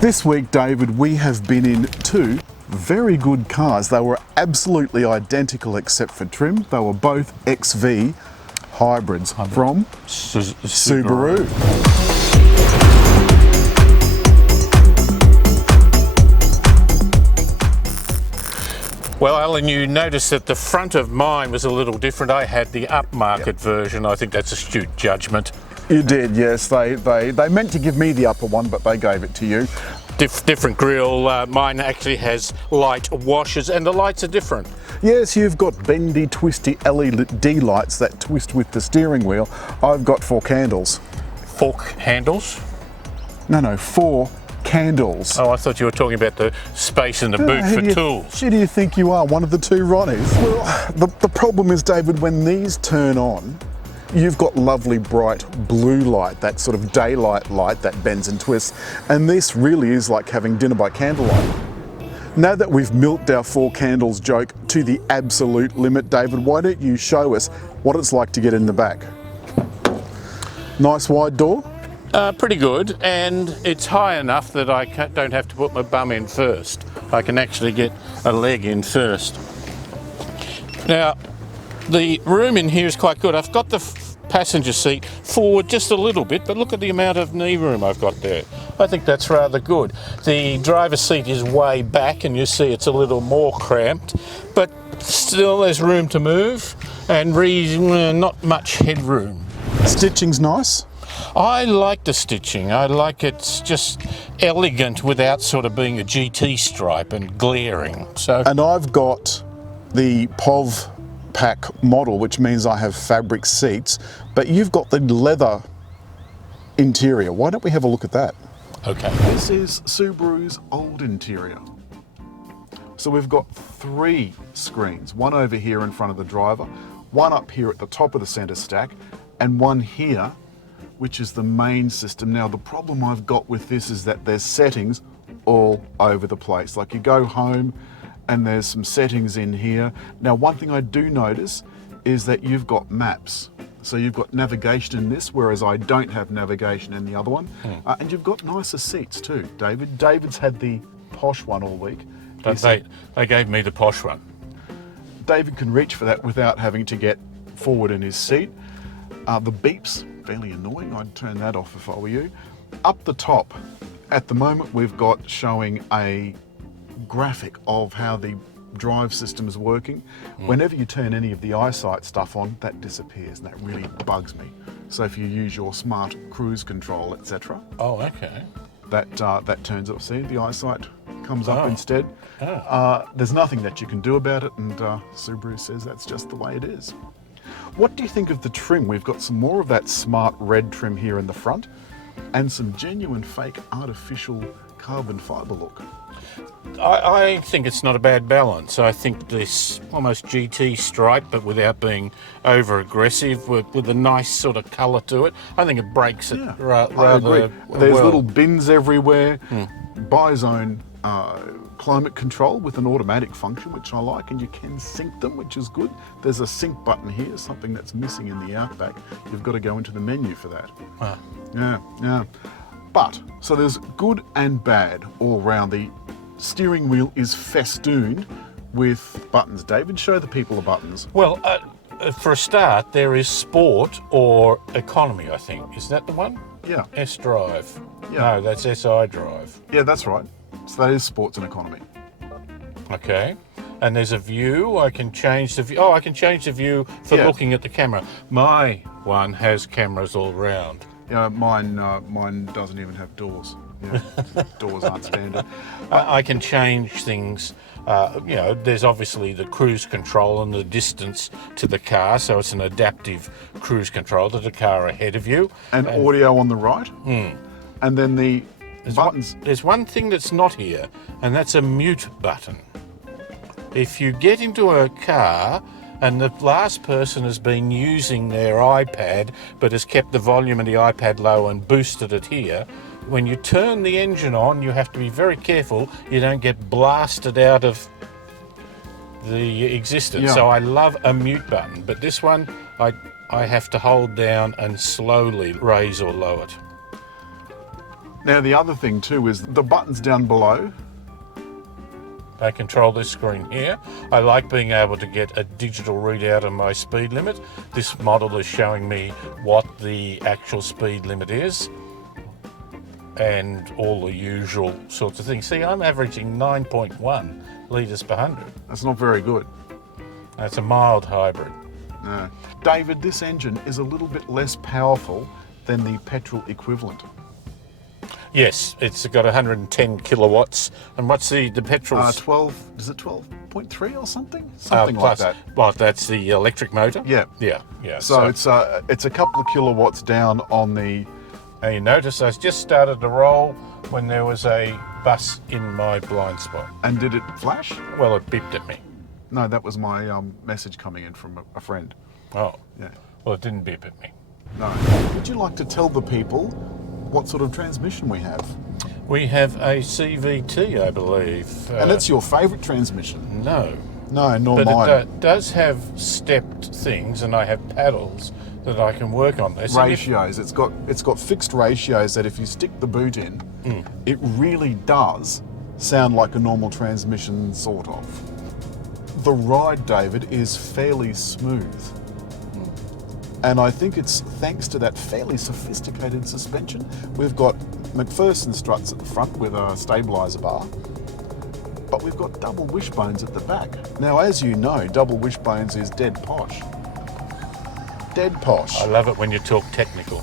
This week, David, we have been in two very good cars. They were absolutely identical except for trim. They were both XV hybrids from Subaru. Well, Alan, you noticed that the front of mine was a little different. I had the upmarket version. I think that's astute judgment. You did, yes. They meant to give me the upper one, but they gave it to you. Different grille. Mine actually has light washers, and the lights are different. Yes, you've got bendy, twisty LED lights that twist with the steering wheel. I've got 4 candles. Fork handles? No, 4 candles. Oh, I thought you were talking about the space in the boot for tools. Who do you think you are, one of the 2 Ronnies? Well, the problem is, David, when these turn on, you've got lovely bright blue light, that sort of daylight light that bends and twists, and this really is like having dinner by candlelight. Now that we've milked our 4 candles joke to the absolute limit, David, why don't you show us what it's like to get in the back? Nice wide door? Pretty good, and it's high enough that I don't have to put my bum in first. I can actually get a leg in first. Now, the room in here is quite good. I've got the passenger seat forward just a little bit, but look at the amount of knee room I've got there. I think that's rather good. The driver's seat is way back, and you see it's a little more cramped, but still there's room to move and not much headroom. Stitching's nice. I like the stitching. I like it's just elegant without sort of being a GT stripe and glaring. And I've got the POV pack model, which means I have fabric seats, but you've got the leather interior. Why don't we have a look at that? Okay. This is Subaru's old interior. So we've got 3 screens, one over here in front of the driver, one up here at the top of the center stack, and one here, which is the main system. Now, the problem I've got with this is that there's settings all over the place. Like, you go home and there's some settings in here. Now, one thing I do notice is that you've got maps. So you've got navigation in this, whereas I don't have navigation in the other one. And you've got nicer seats too, David. David's had the posh one all week. But they gave me the posh one. David can reach for that without having to get forward in his seat. The beeps, fairly annoying. I'd turn that off if I were you. Up the top, at the moment, we've got showing a graphic of how the drive system is working. Whenever you turn any of the eyesight stuff on, that disappears, and that really bugs me. So if you use your smart cruise control, etc. Oh, okay. That turns up. See, the eyesight comes up instead. There's nothing that you can do about it, and Subaru says that's just the way it is. What do you think of the trim? We've got some more of that smart red trim here in the front, and some genuine fake artificial carbon fibre look. I think it's not a bad balance. I think this almost GT stripe, but without being over aggressive, with a nice sort of colour to it. I think it breaks it rather well. There's little bins everywhere, bi-zone climate control with an automatic function, which I like, and you can sync them, which is good. There's a sync button here, something that's missing in the Outback. You've got to go into the menu for that. Yeah. But, so there's good and bad all round. The steering wheel is festooned with buttons. David, show the people the buttons. Well, for a start, there is Sport or Economy, I think. Is that the one? Yeah. S Drive. Yeah. No, that's SI Drive. Yeah, that's right. So that is Sports and Economy. Okay. And there's a view. I can change the view. Oh, I can change the view for looking at the camera. My one has cameras all round. Yeah, mine doesn't even have doors. Yeah, doors aren't standard. I can change things. There's obviously the cruise control and the distance to the car, so it's an adaptive cruise control to the car ahead of you. And audio on the right. And then the buttons. There's one thing that's not here, and that's a mute button. If you get into a car and the last person has been using their iPad but has kept the volume of the iPad low and boosted it here, when you turn the engine on, you have to be very careful you don't get blasted out of the existence. Yeah. So I love a mute button, but this one I have to hold down and slowly raise or lower it. Now the other thing too is the buttons down below. I control this screen here. I like being able to get a digital readout of my speed limit. This model is showing me what the actual speed limit is and all the usual sorts of things. See, I'm averaging 9.1 litres per 100. That's not very good. That's a mild hybrid. No. David, this engine is a little bit less powerful than the petrol equivalent. Yes, it's got 110 kilowatts. And what's the petrol's? 12, is it 12.3 or something? Something like plus, that. Well, that's the electric motor? Yeah. Yeah. So it's a couple of kilowatts down on the... And you notice I just started to roll when there was a bus in my blind spot. And did it flash? Well, it beeped at me. No, that was my message coming in from a friend. Oh. Yeah. Well, it didn't beep at me. No. Would you like to tell the people what sort of transmission we have? We have a CVT, I believe. And it's your favourite transmission? No. No, nor But mine. it does have stepped things, and I have paddles that I can work on this. Ratios. It's got fixed ratios that if you stick the boot in, it really does sound like a normal transmission, sort of. The ride, David, is fairly smooth. And I think it's thanks to that fairly sophisticated suspension. We've got McPherson struts at the front with a stabiliser bar, but we've got double wishbones at the back. Now, as you know, double wishbones is dead posh. Dead posh. I love it when you talk technical.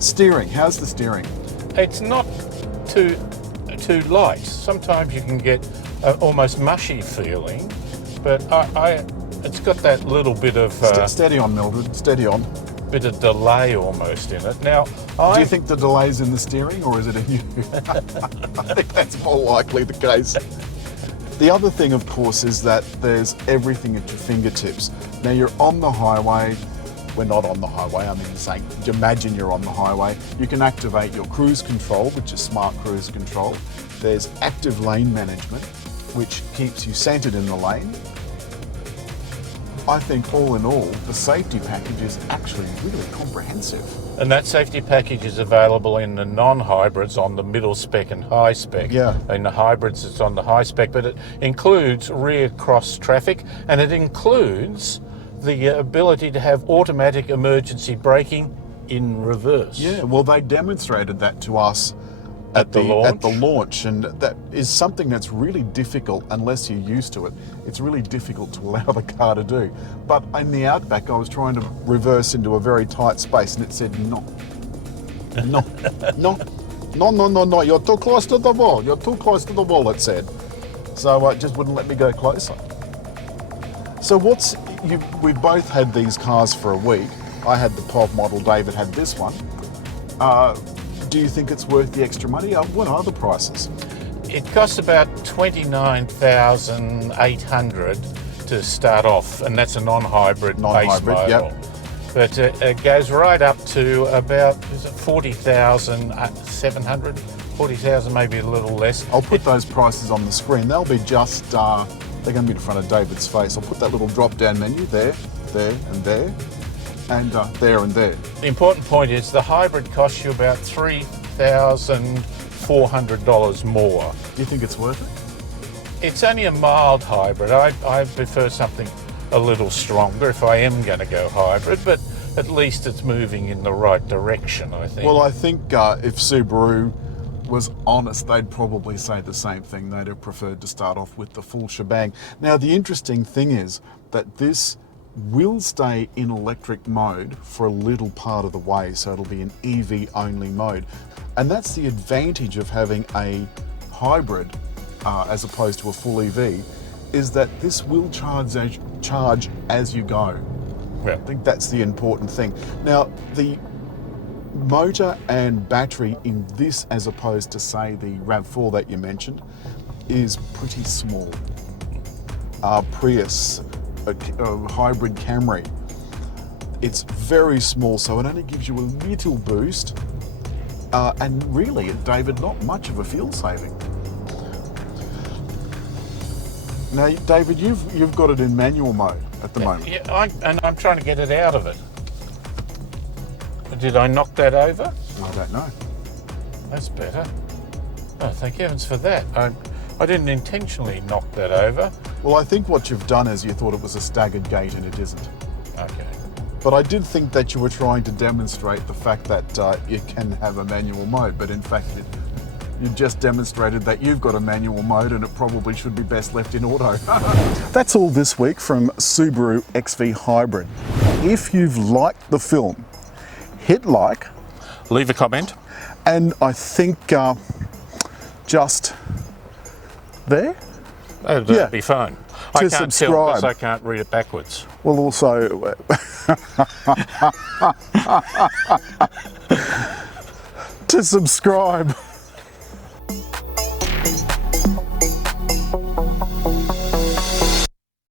Steering, how's the steering? It's not too light. Sometimes you can get an almost mushy feeling, but it's got that little bit of Steady on, Mildred, steady on. bit of delay almost in it. Now, Do you think the delay's in the steering or is it in you? I think that's more likely the case. The other thing, of course, is that there's everything at your fingertips. Now, you're on the highway. We're not on the highway. I mean, saying, imagine you're on the highway. You can activate your cruise control, which is smart cruise control. There's active lane management, which keeps you centered in the lane. I think all in all, the safety package is actually really comprehensive. And that safety package is available in the non-hybrids on the middle spec and high spec. Yeah. In the hybrids, it's on the high spec, but it includes rear cross traffic, and it includes the ability to have automatic emergency braking in reverse. Yeah, well, they demonstrated that to us At the launch, and that is something that's really difficult unless you're used to it. It's really difficult to allow the car to do. But in the Outback, I was trying to reverse into a very tight space, and it said no, no. You're too close to the wall. You're too close to the wall. It said. So it just wouldn't let me go closer. So we both had these cars for a week. I had the POV model. David had this one. Do you think it's worth the extra money? What are the prices? It costs about $29,800 to start off, and that's a non-hybrid base model. Yep. But it goes right up to about 40,700, 40,000, maybe a little less. I'll put those prices on the screen. They'll be just, they're going to be in front of David's face. I'll put that little drop-down menu there, and there, and there and there. The important point is the hybrid costs you about $3,400 more. Do you think it's worth it? It's only a mild hybrid. I prefer something a little stronger if I am going to go hybrid, but at least it's moving in the right direction, I think. Well, I think if Subaru was honest, they'd probably say the same thing. They'd have preferred to start off with the full shebang. Now, the interesting thing is that this will stay in electric mode for a little part of the way, so it'll be an EV only mode. And that's the advantage of having a hybrid as opposed to a full EV, is that this will charge as you go. Yeah. I think that's the important thing. Now, the motor and battery in this, as opposed to say the RAV4 that you mentioned, is pretty small. Prius, a hybrid Camry, it's very small, so it only gives you a little boost, and really, David, not much of a fuel saving. Now, David, you've got it in manual mode at the moment. Yeah, I'm trying to get it out of it. Did I knock that over? I don't know. That's better. Oh, thank heavens for that. I didn't intentionally knock that over. Well, I think what you've done is you thought it was a staggered gate and it isn't. Okay. But I did think that you were trying to demonstrate the fact that it can have a manual mode, but in fact you just demonstrated that you've got a manual mode and it probably should be best left in auto. That's all this week from Subaru XV Hybrid. If you've liked the film, hit like, Leave a comment. and I think just there, That'd Yeah. be fine. I can't tell subscribe. because I can't read it backwards. will also to subscribe.